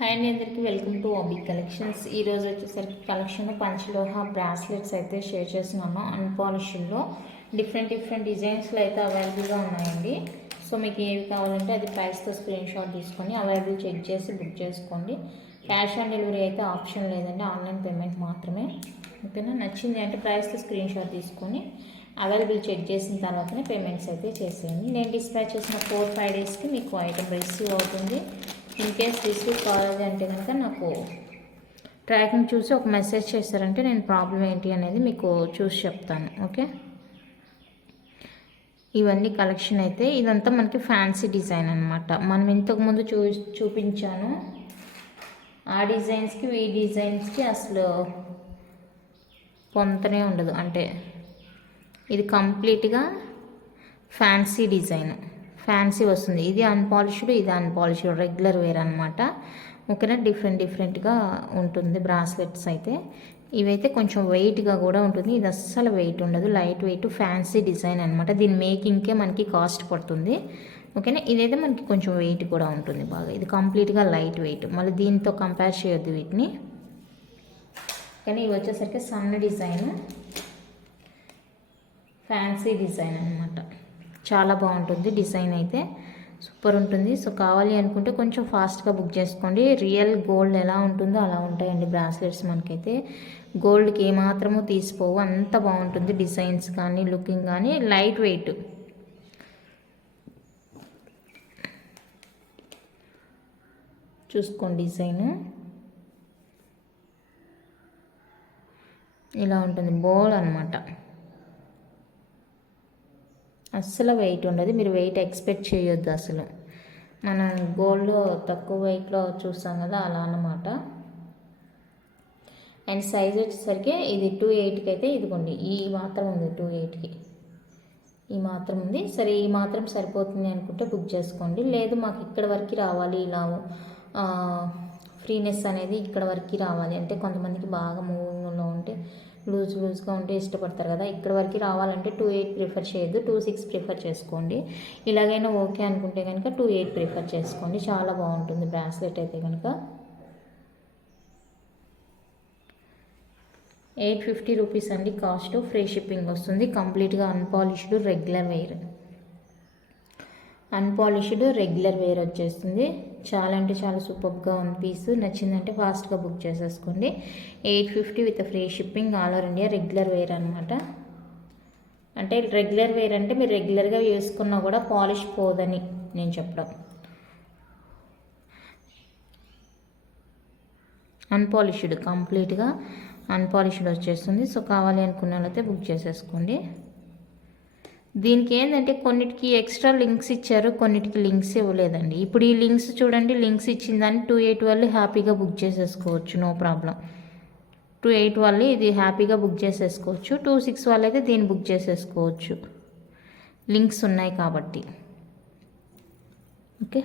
Hi అండి అందరికీ welcome to OB collections. ఈరోజు వచ్చేసరికి కలెక్షన్ పంచలోహ బ్రాస్లెట్స్ అయితే షేర్ చేస్తున్నాను. అన్పాలిష్లో డిఫరెంట్ డిఫరెంట్ డిజైన్స్లో అయితే అవైలబుల్గా ఉన్నాయండి. సో మీకు ఏవి కావాలంటే అది ప్రైస్తో స్క్రీన్ షాట్ తీసుకొని అవైలబుల్ చెక్ చేసి బుక్ చేసుకోండి. క్యాష్ ఆన్ డెలివరీ అయితే ఆప్షన్ లేదండి. ఆన్లైన్ పేమెంట్ మాత్రమే. ఓకేనా? నచ్చింది అంటే ప్రైస్తో స్క్రీన్ షాట్ తీసుకొని అవైలబుల్ చెక్ చేసిన తర్వాతనే పేమెంట్స్ అయితే చేసేయండి. నేను డిస్పాచ్ చేసిన ఫోర్ ఫైవ్ డేస్కి మీకు ఐటమ్ రిసీవ్ అవుతుంది. ఇన్ కేస్ రిసీవ్ కాలేదు అంటే కనుక నాకు ట్రాకింగ్ చూసి ఒక మెసేజ్ చేశారంటే నేను ప్రాబ్లం ఏంటి అనేది మీకు చూసి చెప్తాను ఓకే ఇవన్నీ కలెక్షన్ అయితే ఇదంతా మనకి ఫ్యాన్సీ డిజైన్ అనమాట మనం ఇంతకుముందు చూ చూపించాను. ఆ డిజైన్స్కి ఈ డిజైన్స్కి అసలు పొంతనే ఉండదు. అంటే ఇది కంప్లీట్గా ఫ్యాన్సీ డిజైన్ ఫ్యాన్సీ వస్తుంది. ఇది అన్పాలిష్డ్ ఇది అన్పాలిష్డ్ రెగ్యులర్ వేర్ అనమాట ఓకేనా? డిఫరెంట్ డిఫరెంట్గా ఉంటుంది బ్రాస్లెట్స్ అయితే. ఇవైతే కొంచెం వెయిట్గా కూడా ఉంటుంది. ఇది అస్సలు వెయిట్ ఉండదు. లైట్ వెయిట్ ఫ్యాన్సీ డిజైన్ అనమాట దీని మేకింగ్కే మనకి కాస్ట్ పడుతుంది. ఓకేనా? ఇదైతే మనకి కొంచెం వెయిట్ కూడా ఉంటుంది బాగా. ఇది కంప్లీట్గా లైట్ వెయిట్ మళ్ళీ దీంతో కంపేర్ చేయొద్దు వీటిని. కానీ ఇవి వచ్చేసరికి సన్న డిజైన్ ఫ్యాన్సీ డిజైన్ అనమాట చాలా బాగుంటుంది డిజైన్ అయితే. సూపర్ ఉంటుంది. సో కావాలి అనుకుంటే కొంచెం ఫాస్ట్గా బుక్ చేసుకోండి. రియల్ గోల్డ్ ఎలా ఉంటుందో అలా ఉంటాయండి బ్రాస్లెట్స్ మనకైతే. గోల్డ్కి ఏమాత్రమూ తీసిపోవు. అంత బాగుంటుంది డిజైన్స్ కానీ లుకింగ్ కానీ. Light weight. చూసుకోండి డిజైన్. ఇలా ఉంటుంది. బోల్ అనమాట అస్సలు వెయిట్ ఉండదు. మీరు వెయిట్ ఎక్స్పెక్ట్ చేయొద్దు అసలు మనం గోల్డ్ తక్కువ వెయిట్లో చూస్తాం కదా అలా అన్నమాట. అండ్ సైజ్ వచ్చేసరికి ఇది టూ ఎయిట్కి అయితే ఇదిగోండి. ఈ మాత్రం ఉంది టూ ఎయిట్కి ఈ మాత్రం ఉంది. సరే ఈ మాత్రం సరిపోతుంది అనుకుంటే బుక్ చేసుకోండి. లేదు మాకు ఇక్కడ వరకు రావాలి. ఇలా ఫ్రీనెస్ అనేది ఇక్కడ వరకు రావాలి. అంటే కొంతమందికి బాగా మూవ్ ఉంటే లూజ్ లూజ్గా ఉంటే ఇష్టపడతారు కదా. ఇక్కడ వరకు రావాలంటే టూ ఎయిట్ ప్రిఫర్ చేయొద్దు. టూ సిక్స్ ప్రిఫర్ చేసుకోండి. ఇలాగైనా ఓకే అనుకుంటే కనుక టూ ఎయిట్ ప్రిఫర్ చేసుకోండి. చాలా బాగుంటుంది బ్రాస్లెట్ అయితే కనుక. ఎయిట్ ఫిఫ్టీ రూపీస్ అండి కాస్ట్. ఫ్రీ షిప్పింగ్ వస్తుంది. కంప్లీట్గా unpolished regular wear. Unpolished regular wear వచ్చేస్తుంది. చాలా అంటే చాలా సూపర్గా ఉంది పీస్ నచ్చిందంటే ఫాస్ట్గా బుక్ చేసేసుకోండి. Eight fifty with free shipping all over India regular wear అనమాట అంటే రెగ్యులర్ వేర్ అంటే మీరు రెగ్యులర్గా వేసుకున్నా కూడా పాలిష్ పోదని నేను చెప్పడం. అన్పాలిష్డ్ కంప్లీట్గా అన్పాలిష్డ్ వచ్చేస్తుంది. సో కావాలి అనుకున్న వాళ్ళైతే బుక్ చేసేసుకోండి. దీనికి ఏంటంటే కొన్నిటికి ఎక్స్ట్రా లింక్స్ ఇచ్చారు కొన్నిటికి లింక్స్ ఇవ్వలేదండి. ఇప్పుడు ఈ లింక్స్ చూడండి లింక్స్ ఇచ్చిందని టూ ఎయిట్ వాళ్ళు హ్యాపీగా బుక్ చేసేసుకోవచ్చు నో ప్రాబ్లం. టూ ఎయిట్ వాళ్ళు ఇది హ్యాపీగా బుక్ చేసేసుకోవచ్చు టూ సిక్స్ వాళ్ళు అయితే దీన్ని బుక్ చేసేసుకోవచ్చు. లింక్స్ ఉన్నాయి కాబట్టి. ఓకే?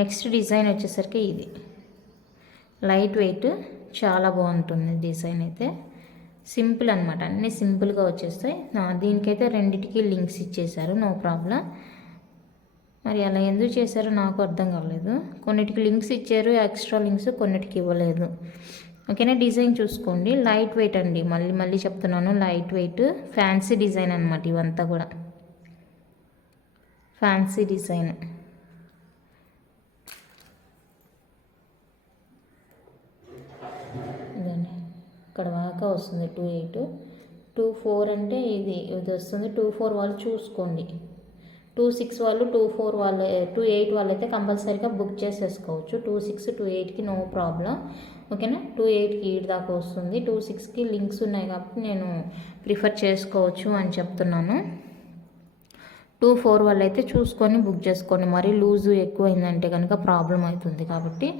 నెక్స్ట్ డిజైన్ వచ్చేసరికి ఇది. లైట్ వెయిట్ చాలా బాగుంటుంది డిజైన్ అయితే. సింపుల్ అనమాట అన్నీ సింపుల్గా వచ్చేస్తాయి. దీనికైతే రెండిటికి లింక్స్ ఇచ్చేసారు నో ప్రాబ్లం. మరి అలా ఎందుకు చేశారో నాకు అర్థం కాలేదు. కొన్నిటికి లింక్స్ ఇచ్చారు. ఎక్స్ట్రా లింక్స్ కొన్నిటికి ఇవ్వలేదు. ఓకేనా? డిజైన్ చూసుకోండి. లైట్ వెయిట్ అండి. మళ్ళీ మళ్ళీ చెప్తున్నాను. Light weight. ఫ్యాన్సీ డిజైన్ అనమాట ఇవంతా కూడా. Fancy design. ఇక్కడ దాకా వస్తుంది టూ ఎయిట్. టూ ఫోర్ అంటే ఇది ఇది వస్తుంది. టూ ఫోర్ వాళ్ళు చూసుకోండి. టూ సిక్స్ వాళ్ళు టూ ఫోర్ వాళ్ళు టూ ఎయిట్ వాళ్ళు అయితే కంపల్సరీగా బుక్ చేసేసుకోవచ్చు. టూ సిక్స్ టూ ఎయిట్కి నో ప్రాబ్లం. ఓకేనా? టూ ఎయిట్కి ఎయిట్ దాకా వస్తుంది. టూ సిక్స్కి లింక్స్ ఉన్నాయి కాబట్టి నేను ప్రిఫర్ చేసుకోవచ్చు అని చెప్తున్నాను. టూ ఫోర్ వాళ్ళు అయితే చూసుకొని బుక్ చేసుకోండి. మరీ లూజు ఎక్కువైందంటే కనుక ప్రాబ్లం అవుతుంది కాబట్టి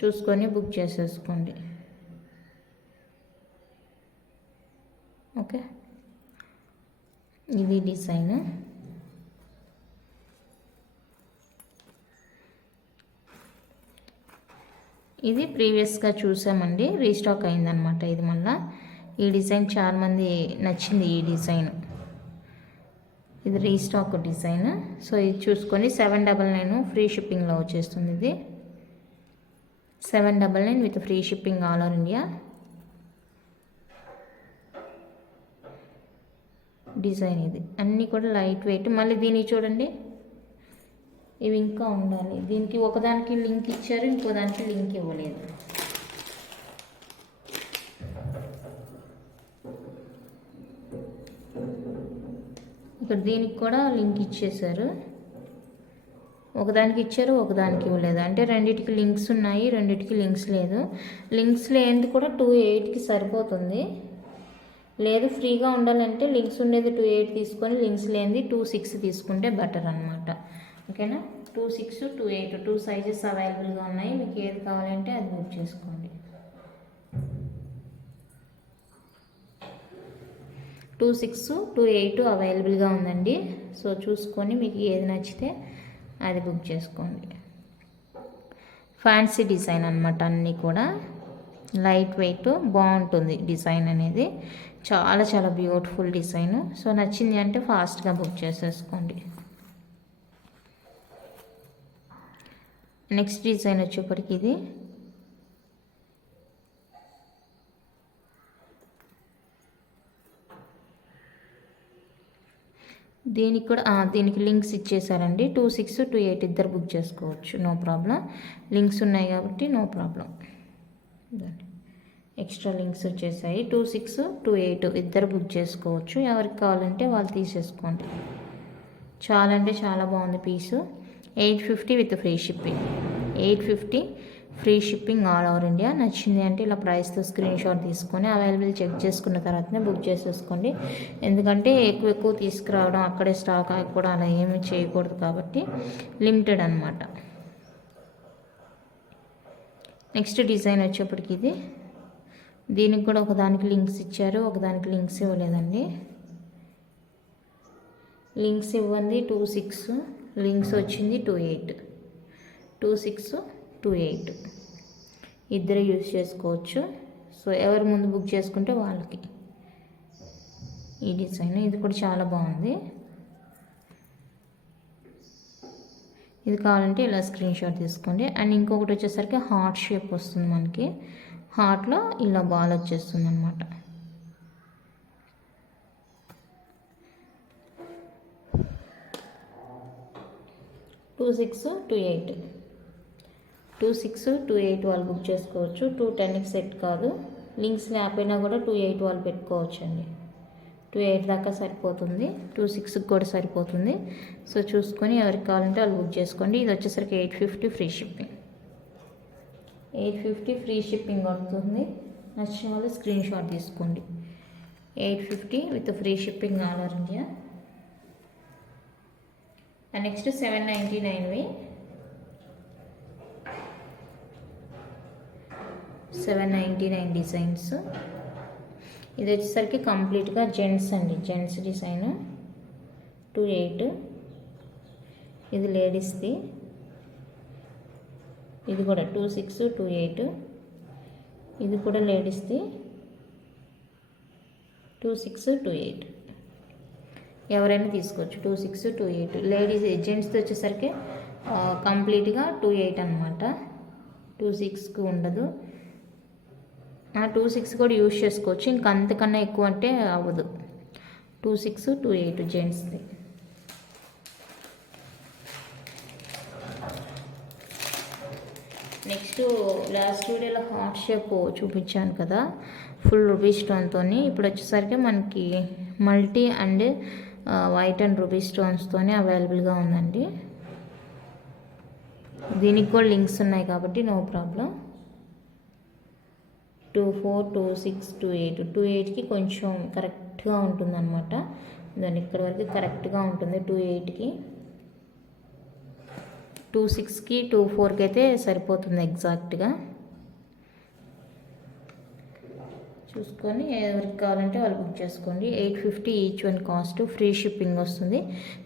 చూసుకొని బుక్ చేసేసుకోండి. ఓకే. ఇది డిజైన్. ఇది ప్రీవియస్గా చూసామండి రీస్టాక్ అయిందనమాట ఇది మళ్ళీ. ఈ డిజైన్ చాలామంది నచ్చింది ఈ డిజైన్. ఇది రీస్టాక్ డిజైన్. సో ఇది చూసుకొని సెవెన్ డబల్ నైన్ ఫ్రీ షిప్పింగ్లో వచ్చేస్తుంది ఇది. Seven double nine with free shipping all over India. Design ఇది. అన్నీ కూడా లైట్ వెయిట్. మళ్ళీ దీనికి చూడండి. ఇవి ఇంకా ఉండాలి. దీనికి ఒకదానికి లింక్ ఇచ్చారు ఇంకో దానికి లింక్ ఇవ్వలేదు. ఇక్కడ దీనికి కూడా లింక్ ఇచ్చేశారు. ఒకదానికి ఇచ్చారు ఒకదానికి ఇవ్వలేదు. అంటే రెండిటికి లింక్స్ ఉన్నాయి రెండిటికి లింక్స్ లేదు. లింక్స్ లేనిది కూడా టూ ఎయిట్కి సరిపోతుంది. లేదు ఫ్రీగా ఉండాలంటే లింక్స్ ఉండేది టూ ఎయిట్ తీసుకొని లింక్స్ లేనిది టూ సిక్స్ తీసుకుంటే బెటర్ అనమాట ఓకేనా? Two six two eight two sizes అవైలబుల్గా ఉన్నాయి. మీకు ఏది కావాలంటే అది బుక్ చేసుకోండి. టూ సిక్స్ టూ ఎయిట్ అవైలబుల్గా ఉందండి. సో చూసుకొని మీకు ఏది నచ్చితే అది బుక్ చేసుకోండి. ఫ్యాన్సీ డిజైన్ అనమాట అన్నీ కూడా. లైట్ వెయిట్ బాగుంటుంది డిజైన్ అనేది. చాలా చాలా బ్యూటిఫుల్ డిజైన్ సో నచ్చింది అంటే ఫాస్ట్గా బుక్ చేసేసుకోండి. నెక్స్ట్ డిజైన్ వచ్చేప్పటికి ఇది. దీనికి కూడా దీనికి లింక్స్ ఇచ్చేసారండి. టూ సిక్స్ టూ ఎయిట్ ఇద్దరు బుక్ చేసుకోవచ్చు. నో ప్రాబ్లం లింక్స్ ఉన్నాయి కాబట్టి నో ప్రాబ్లం ఎక్స్ట్రా లింక్స్ వచ్చేసాయి. టూ సిక్స్ టూ ఎయిట్ ఇద్దరు బుక్ చేసుకోవచ్చు. ఎవరికి కావాలంటే వాళ్ళు తీసేసుకోండి. చాలా అంటే చాలా బాగుంది piece. Eight fifty with free shipping. Eight fifty free shipping all over India. నచ్చింది అంటే ఇలా ప్రైస్తో స్క్రీన్ షాట్ తీసుకొని అవైలబుల్ చెక్ చేసుకున్న తర్వాతనే బుక్ చేసేసుకోండి. ఎందుకంటే ఎక్కువ ఎక్కువ తీసుకురావడం అక్కడే స్టాక్ కూడా అలా ఏమీ చేయకూడదు కాబట్టి లిమిటెడ్ అనమాట నెక్స్ట్ డిజైన్ వచ్చేప్పటికి ఇది. దీనికి కూడా ఒకదానికి లింక్స్ ఇచ్చారు ఒకదానికి లింక్స్ ఇవ్వలేదండి. లింక్స్ ఇవ్వండి టూ సిక్స్ లింక్స్ వచ్చింది two eight. Two six two eight. ఇద్దరు యూజ్ చేసుకోవచ్చు. సో ఎవరు ముందు బుక్ చేసుకుంటే వాళ్ళకి. ఈ డిజైన్ ఇది కూడా చాలా బాగుంది. ఇది కావాలంటే ఇలా స్క్రీన్ షాట్ తీసుకోండి. అండ్ ఇంకొకటి వచ్చేసరికి హార్ట్ షేప్ వస్తుంది మనకి. హార్ట్లో ఇలా బాల్ వచ్చేస్తుంది అనమాట two six two eight. Two six two eight వాళ్ళు బుక్ చేసుకోవచ్చు. టూ టెన్కి సెట్ కాదు. లింక్స్ అయినా కూడా టూ ఎయిట్ వాళ్ళు పెట్టుకోవచ్చు అండి టూ ఎయిట్ దాకా సరిపోతుంది. టూ సిక్స్కి కూడా సరిపోతుంది. సో చూసుకొని ఎవరికి కావాలంటే వాళ్ళు బుక్ చేసుకోండి. ఇది వచ్చేసరికి eight fifty free shipping. Eight fifty free shipping వస్తుంది. నచ్చిన వాళ్ళు స్క్రీన్ షాట్ తీసుకోండి. Eight fifty with free shipping all over India. Next seven ninety నైన్వి seven ninety nine designs. ఇది వచ్చేసరికి కంప్లీట్గా జెంట్స్ అండి. Gents design. Two eight. ఇది లేడీస్ది. ఇది కూడా టూ సిక్స్ టూ ఎయిట్. ఇది కూడా లేడీస్ది టూ సిక్స్ టూ ఎయిట్. ఎవరైనా తీసుకోవచ్చు. Two six two eight. Ladies జెంట్స్ది వచ్చేసరికి కంప్లీట్గా టూ ఎయిట్ అనమాట టూ సిక్స్కి ఉండదు. టూ సిక్స్ కూడా యూజ్ చేసుకోవచ్చు. ఇంకా అంతకన్నా ఎక్కువ అంటే అవ్వదు. టూ సిక్స్ టూ ఎయిట్ జెంట్స్ది నెక్స్ట్ లాస్ట్ వీడియోలో హార్ట్ షేప్ చూపించాను కదా ఫుల్ రూబీ స్టోన్తో ఇప్పుడు వచ్చేసరికి మనకి multi and white and ruby స్టోన్స్తోనే అవైలబుల్గా ఉందండి. దీనికి కూడా లింక్స్ ఉన్నాయి కాబట్టి no problem. Two four two six two eight. Two ఎయిట్కి కొంచెం కరెక్ట్గా ఉంటుందన్నమాట. దాని ఇక్కడ వరకు కరెక్ట్గా ఉంటుంది టూ ఎయిట్కి. టూ సిక్స్కి టూ ఫోర్కి అయితే సరిపోతుంది ఎగ్జాక్ట్గా. చూసుకొని ఎవరికి కావాలంటే వాళ్ళు బుక్ చేసుకోండి. Eight fifty each one cost free shipping వస్తుంది.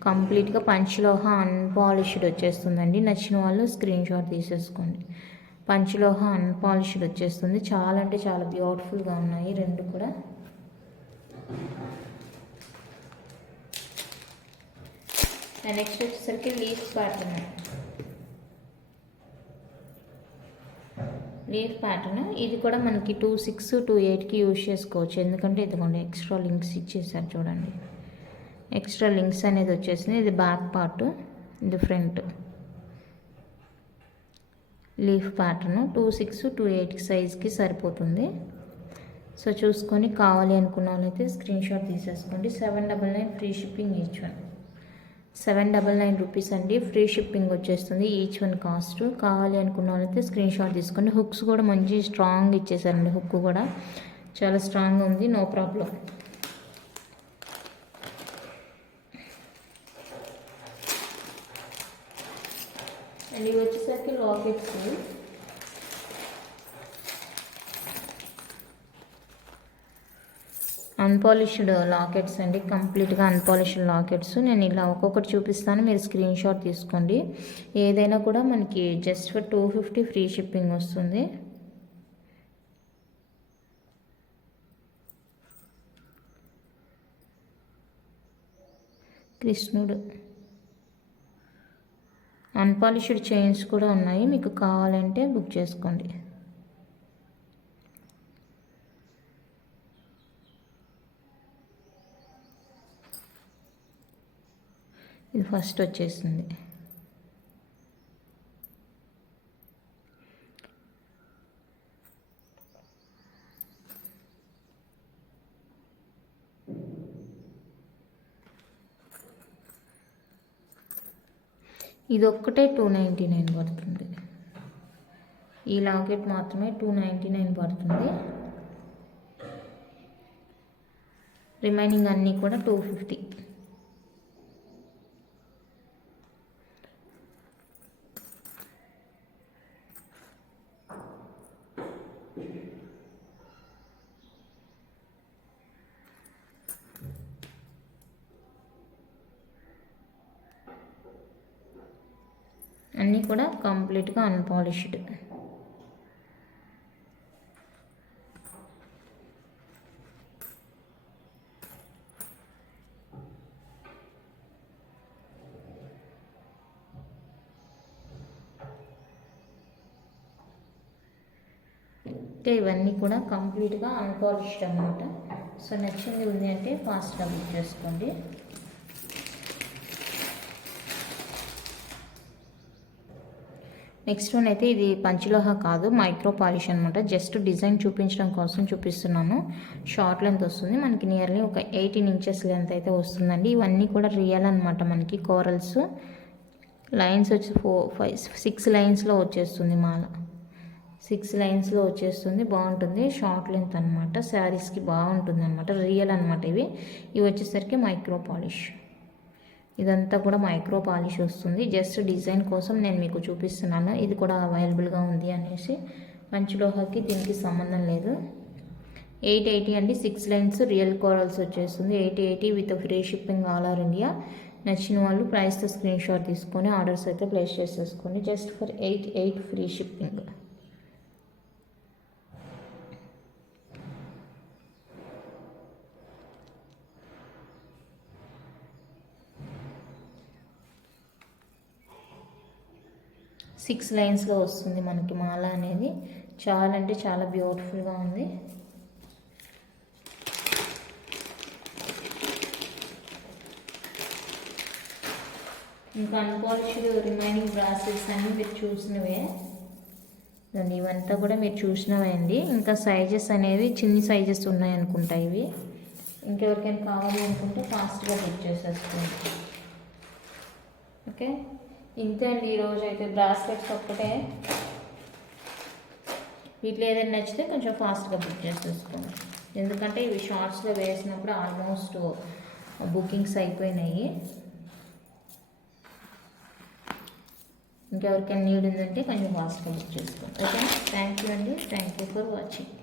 కంప్లీట్గా పంచలోహ అన్పాలిష్డ్ వచ్చేస్తుందండి. నచ్చిన వాళ్ళు స్క్రీన్ షాట్ తీసేసుకోండి. పంచలోహ అన్పాలిష్డ్ వచ్చేస్తుంది. చాలా అంటే చాలా బ్యూటిఫుల్గా ఉన్నాయి రెండు కూడా. నెక్స్ట్ వచ్చేసరికి లీఫ్ ప్యాటర్న్. లీఫ్ ప్యాటర్న్ ఇది కూడా మనకి టూ సిక్స్ టూ ఎయిట్కి యూజ్ చేసుకోవచ్చు. ఎందుకంటే ఇదిగోండి ఎక్స్ట్రా లింక్స్ ఇచ్చేసారు చూడండి. ఎక్స్ట్రా లింక్స్ అనేది వచ్చేసింది. ఇది బ్యాక్ పార్ట్ ఇది front leaf pattern two six two eight సైజ్కి సరిపోతుంది. సో చూసుకొని కావాలి అనుకున్న వాళ్ళైతే స్క్రీన్ షాట్ తీసేసుకోండి seven double nine free shipping ఇచ్చాను సెవెన్ డబల్ నైన్ రూపీస్ అండి. ఫ్రీ షిప్పింగ్ వచ్చేస్తుంది ఈచ్ వన్ కాస్ట్. కావాలి అనుకున్న వాళ్ళైతే స్క్రీన్ షాట్ తీసుకోండి. హుక్స్ కూడా మంచి స్ట్రాంగ్ ఇచ్చేసారండి. హుక్ కూడా చాలా స్ట్రాంగ్ ఉంది. No problem. అండ్ ఇవి వచ్చేసరికి లాకెట్స్ అన్పాలిష్డ్ లాకెట్స్ అండి. కంప్లీట్గా అన్పాలిష్డ్ లాకెట్స్ నేను ఇలా ఒక్కొక్కటి చూపిస్తాను. మీరు స్క్రీన్ షాట్ తీసుకోండి. ఏదైనా కూడా మనకి just for two fifty free shipping వస్తుంది. కృష్ణుడు. అన్పాలిష్డ్ చైన్స్ కూడా ఉన్నాయి. మీకు కావాలంటే బుక్ చేసుకోండి. ఇది ఫస్ట్ వచ్చేసింది. ఇది ఒక్కటే టూ నైంటీ నైన్ పడుతుంది. ఈ లాకెట్ మాత్రమే టూ నైంటీ నైన్ పడుతుంది. రిమైనింగ్ అన్నీ కూడా టూ ఫిఫ్టీ అన్నీ కూడా కంప్లీట్గా అన్పాలిష్డ్. అంటే ఇవన్నీ కూడా కంప్లీట్గా అన్పాలిష్డ్ అనమాట సో నచ్చింది ఉంది అంటే ఫాస్ట్గా బుక్ చేసుకోండి. నెక్స్ట్ వన్ అయితే ఇది పంచలోహ కాదు మైక్రో పాలిష్ అనమాట జస్ట్ డిజైన్ చూపించడం కోసం చూపిస్తున్నాను. షార్ట్ లెంత్ వస్తుంది. మనకి నియర్లీ ఒక ఎయిటీన్ ఇంచెస్ లెంత్ అయితే వస్తుందండి. ఇవన్నీ కూడా రియల్ అనమాట మనకి కోరల్స్ లైన్స్ వచ్చి ఫోర్ ఫైవ్ సిక్స్ లైన్స్లో వచ్చేస్తుంది మాల. సిక్స్ లైన్స్లో వచ్చేస్తుంది. బాగుంటుంది. షార్ట్ లెంత్ అనమాట శారీస్కి బాగుంటుంది అనమాట రియల్ అనమాట ఇవి. ఇవి వచ్చేసరికి మైక్రో పాలిష్ ఇదంతా కూడా మైక్రో పాలిష్ వస్తుంది. జస్ట్ డిజైన్ కోసం నేను మీకు చూపిస్తున్నాను. ఇది కూడా అవైలబుల్గా ఉంది అనేసి మంచి లోహకి దీనికి సంబంధం లేదు. ఎయిట్ ఎయిటీ అండి. సిక్స్ లైన్స్ రియల్ కోరల్స్ వచ్చేస్తుంది. Eight eighty with free shipping all over India. నచ్చిన వాళ్ళు ప్రైస్తో స్క్రీన్ షాట్ తీసుకొని ఆర్డర్స్ అయితే ప్లేస్ చేసేసుకోండి. Just for eight eight free shipping. Six లైన్స్లో వస్తుంది మనకి మాల అనేది. చాలా అంటే చాలా బ్యూటిఫుల్గా ఉంది. ఇంకా అన్పాలిష్డ్ రిమైనింగ్ బ్రాసెస్ అన్నీ మీరు చూసినవే. ఇవంతా కూడా మీరు చూసినవే అండి ఇంకా సైజెస్ అనేవి చిన్ని సైజెస్ ఉన్నాయనుకుంటా ఇవి. ఇంకెవరికైనా కావాలి అనుకుంటే ఫాస్ట్గా బుక్ చేసేసుకోండి. ఓకే ఇంతే అండి ఈరోజు అయితే బ్రాస్లెట్స్ ఒక్కటే. వీటిలో ఏదైనా నచ్చితే కొంచెం ఫాస్ట్గా బుక్ చేసేసుకోండి. ఎందుకంటే ఇవి షార్ట్స్లో వేసినప్పుడు ఆల్మోస్ట్ బుకింగ్స్ అయిపోయినాయి. ఇంకెవరికైనా నీడ్ ఉందంటే కొంచెం ఫాస్ట్గా బుక్ చేసుకోండి. ఓకే థ్యాంక్ యూ అండి. Thank you for watching